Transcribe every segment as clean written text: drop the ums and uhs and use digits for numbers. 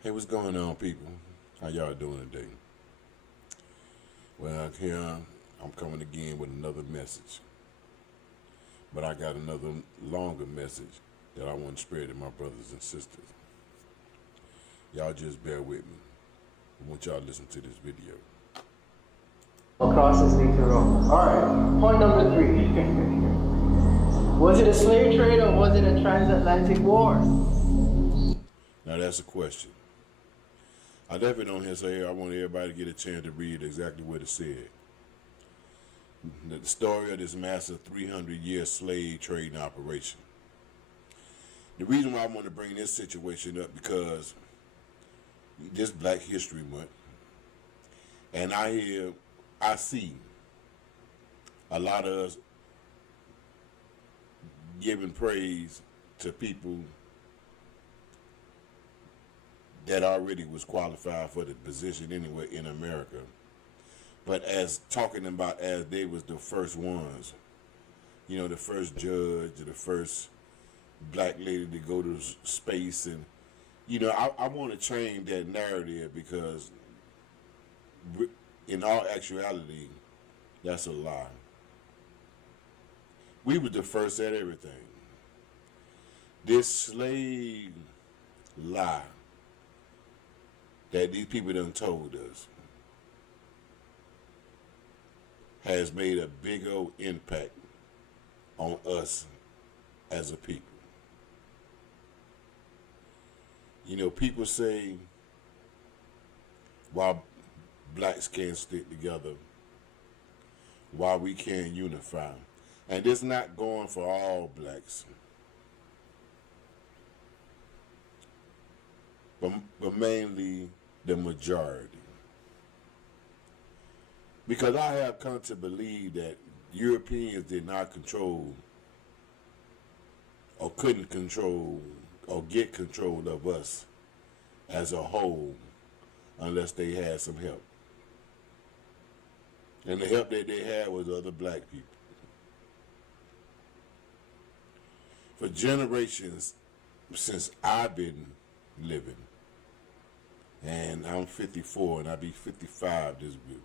Hey, what's going on, people? How y'all doing today? Well, here I'm coming again with another message, but I got another longer message that I want to spread to my brothers and sisters. Y'all just bear with me. I want y'all to listen to this video. Crosses need to roll. Alright, point number 3. Was it a slave trade or was it a transatlantic war? Now that's a question. I definitely don't here say I want everybody to get a chance to read exactly what it said. The story of this massive 300-year slave trading operation. The reason why I want to bring this situation up because this Black History Month, and I see a lot of us giving praise to people that already was qualified for the position anyway in America. But as talking about as they was the first ones, the first judge, the first black lady to go to space, and I want to change that narrative because in all actuality, that's a lie. We was the first at everything. This slave lie that these people done told us has made a big old impact on us as a people. People say why blacks can't stick together, why we can't unify. And it's not going for all blacks, but mainly the majority. Because I have come to believe that Europeans did not control or couldn't control or get control of us as a whole unless they had some help. And the help that they had was other black people. For generations since I've been living, and I'm 54 and I'll be 55 this week,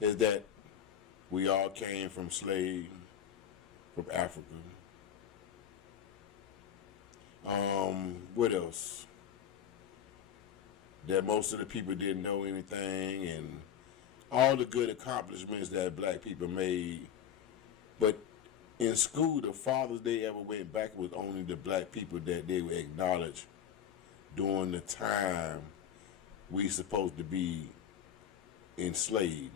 is that we all came from slaves from Africa. What else? That most of the people didn't know anything, and all the good accomplishments that black people made. But in school, the farthest they ever went back was only the black people that they would acknowledge during the time we supposed to be enslaved.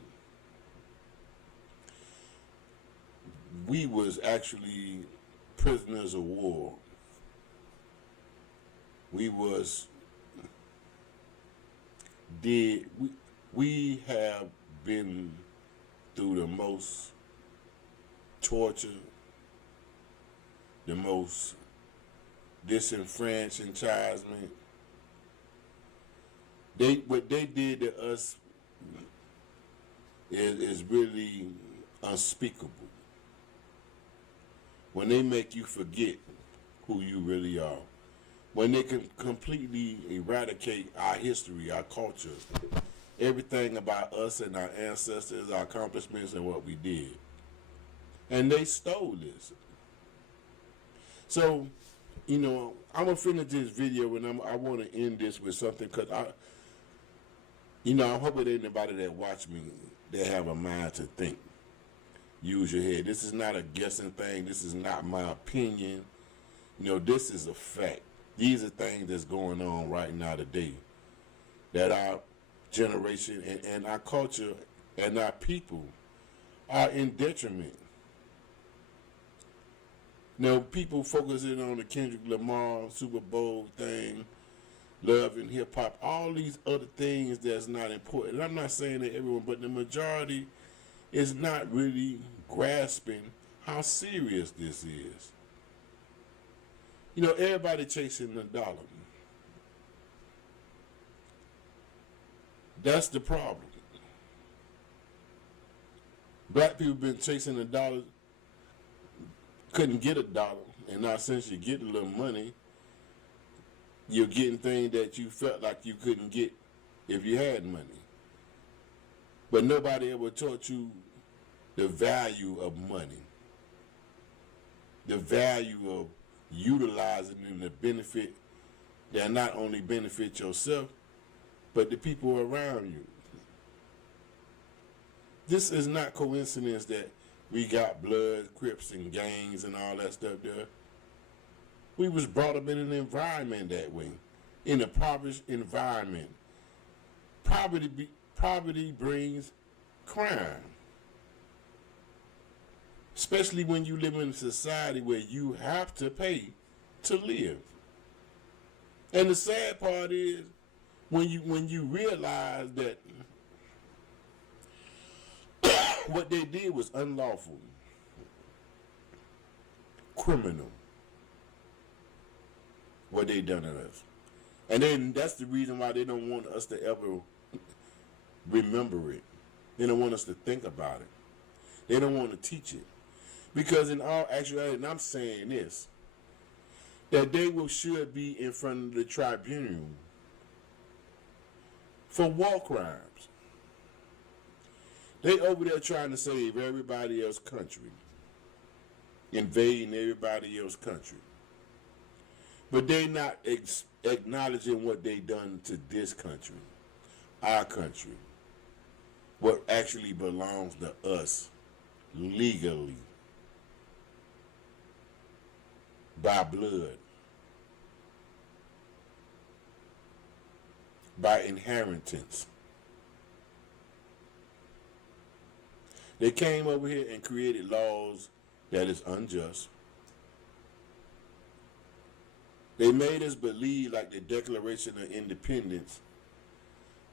We was actually prisoners of war. We have been through the most torture, the most disenfranchisement. What they did to us is really unspeakable. When they make you forget who you really are, when they can completely eradicate our history, our culture, everything about us and our ancestors, our accomplishments, and what we did. And they stole this. So, I'm going to finish this video and I want to end this with something because I hope that anybody that watch me, they have a mind to think. Use your head. This is not a guessing thing. This is not my opinion. This is a fact. These are things that's going on right now today that our generation and our culture and our people are in detriment. People focusing on the Kendrick Lamar Super Bowl thing, love and hip hop, all these other things that's not important. And I'm not saying that everyone, but the majority is not really grasping how serious this is. Everybody chasing the dollar. That's the problem. Black people been chasing the dollar, couldn't get a dollar, and now since you get a little money, You're getting things that you felt like you couldn't get if you had money. But nobody ever taught you the value of money, the value of utilizing and the benefit that not only benefit yourself, but the people around you. This is not coincidence that we got blood, Crips, and gangs and all that stuff there. We was brought up in an environment that way, in a impoverished environment. Poverty brings crime, especially when you live in a society where you have to pay to live. And the sad part is when you realize that what they did was unlawful, criminal, what they done to us. And then that's the reason why they don't want us to ever remember it. They don't want us to think about it. They don't want to teach it. Because in all actuality, and I'm saying this, that they should be in front of the tribunal for war crimes. They over there trying to save everybody else's country, invading everybody else's country. But they not acknowledging what they done to this country, our country, what actually belongs to us legally, by blood, by inheritance. They came over here and created laws that is unjust. They made us believe like the Declaration of Independence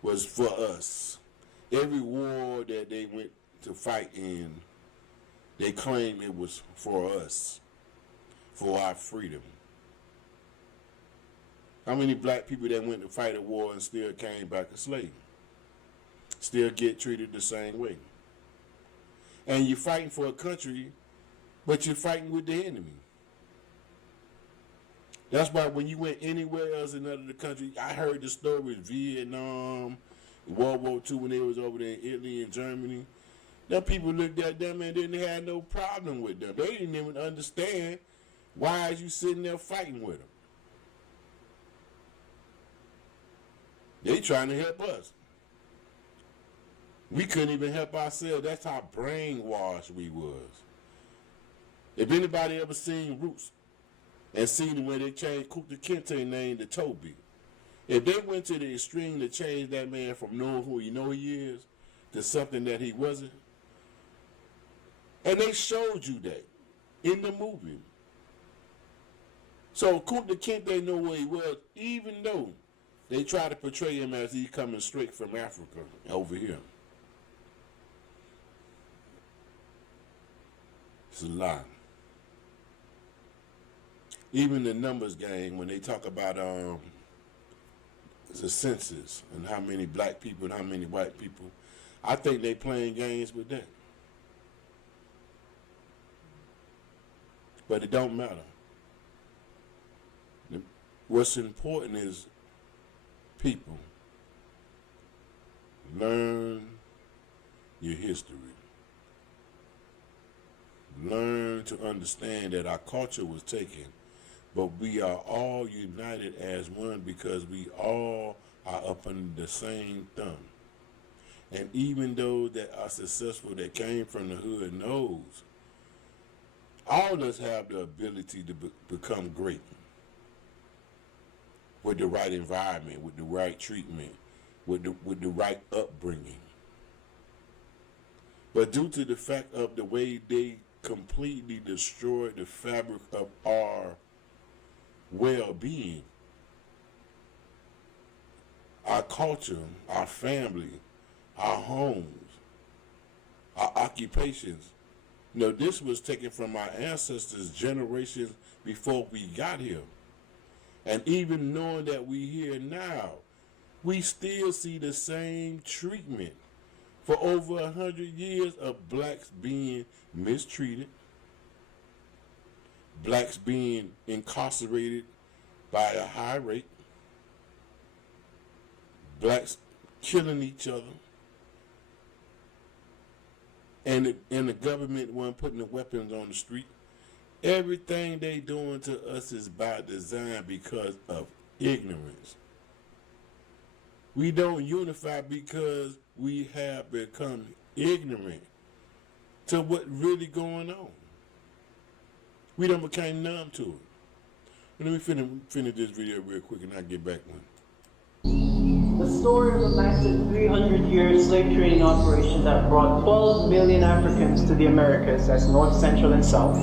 was for us. Every war that they went to fight in, they claimed it was for us, for our freedom. How many black people that went to fight a war and still came back a slave? Still get treated the same way. And you're fighting for a country, but you're fighting with the enemy. That's why when you went anywhere else in another country, I heard the stories, Vietnam, World War II when they was over there in Italy and Germany. Them people looked at them and didn't have no problem with them. They didn't even understand why is you sitting there fighting with them. They trying to help us. We couldn't even help ourselves. That's how brainwashed we was. If anybody ever seen Roots and seen where they changed Kunta Kinte name to Toby, if they went to the extreme to change that man from knowing who you know he is to something that he wasn't, and they showed you that in the movie. So Kunta Kinte know where he was, even though they try to portray him as he's coming straight from Africa over here. It's a lie. Even the numbers game, when they talk about the census and how many black people and how many white people, I think they playing games with that. But it don't matter. What's important is people. Learn your history. Learn to understand that our culture was taken, but we are all united as one because we all are up under the same thumb. And even those that are successful that came from the hood knows all of us have the ability to become great with the right environment, with the right treatment, with the right upbringing. But due to the fact of the way they completely destroyed the fabric of our well-being, our culture, our family, our homes, our occupations. This was taken from our ancestors generations before we got here. And even knowing that we here now, we still see the same treatment for over 100 years of blacks being mistreated, blacks being incarcerated by a high rate, blacks killing each other, and the government wasn't putting the weapons on the street. Everything they doing to us is by design because of ignorance. We don't unify because we have become ignorant to what really going on. We done became numb to it. Let me finish this video real quick and I'll get back one. The story of a massive 300-year slave trading operation that brought 12 million Africans to the Americas, that's North, Central, and South,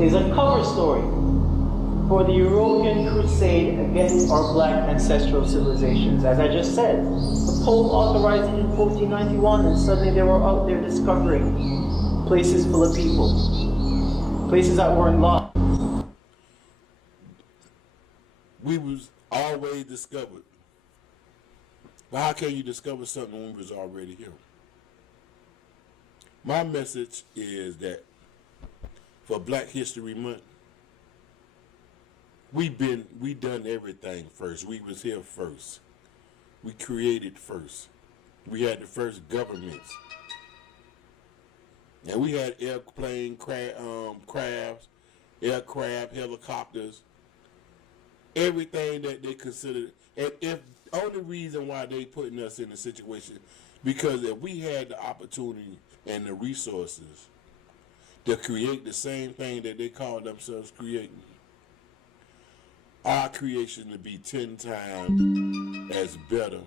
is a cover story for the European crusade against our black ancestral civilizations. As I just said, the Pope authorized it in 1491, and suddenly they were out there discovering places full of people, places that weren't lost. We was always discovered. But how can you discover something when we was already here? My message is that for Black History Month, we done everything first. We was here first. We created first. We had the first governments. And we had airplane crafts, aircraft, helicopters, everything that they considered. And if only reason why they putting us in a situation, because if we had the opportunity and the resources to create the same thing that they call themselves creating, our creation would be 10 times as better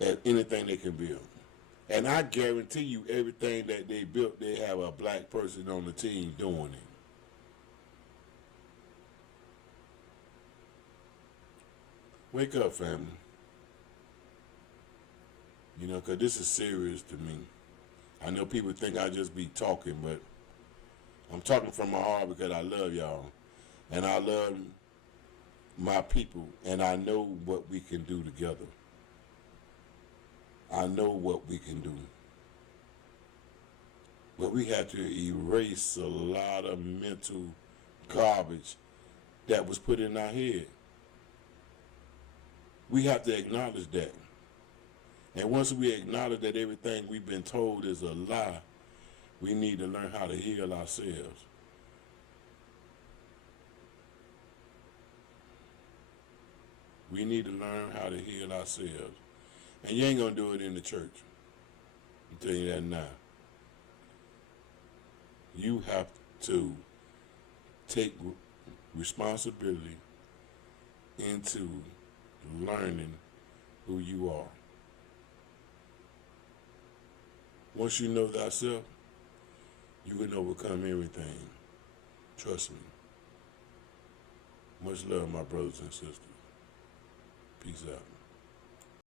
as anything they can build. And I guarantee you everything that they built, they have a black person on the team doing it. Wake up, family. You know, because this is serious to me. I know people think I just be talking, but I'm talking from my heart because I love y'all. And I love my people. And I know what we can do together. I know what we can do. But we have to erase a lot of mental garbage that was put in our head. We have to acknowledge that. And once we acknowledge that everything we've been told is a lie, we need to learn how to heal ourselves. We need to learn how to heal ourselves. And you ain't going to do it in the church. I'm telling you that now. You have to take responsibility into learning who you are. Once you know thyself, you can overcome everything. Trust me. Much love, my brothers and sisters. Peace out.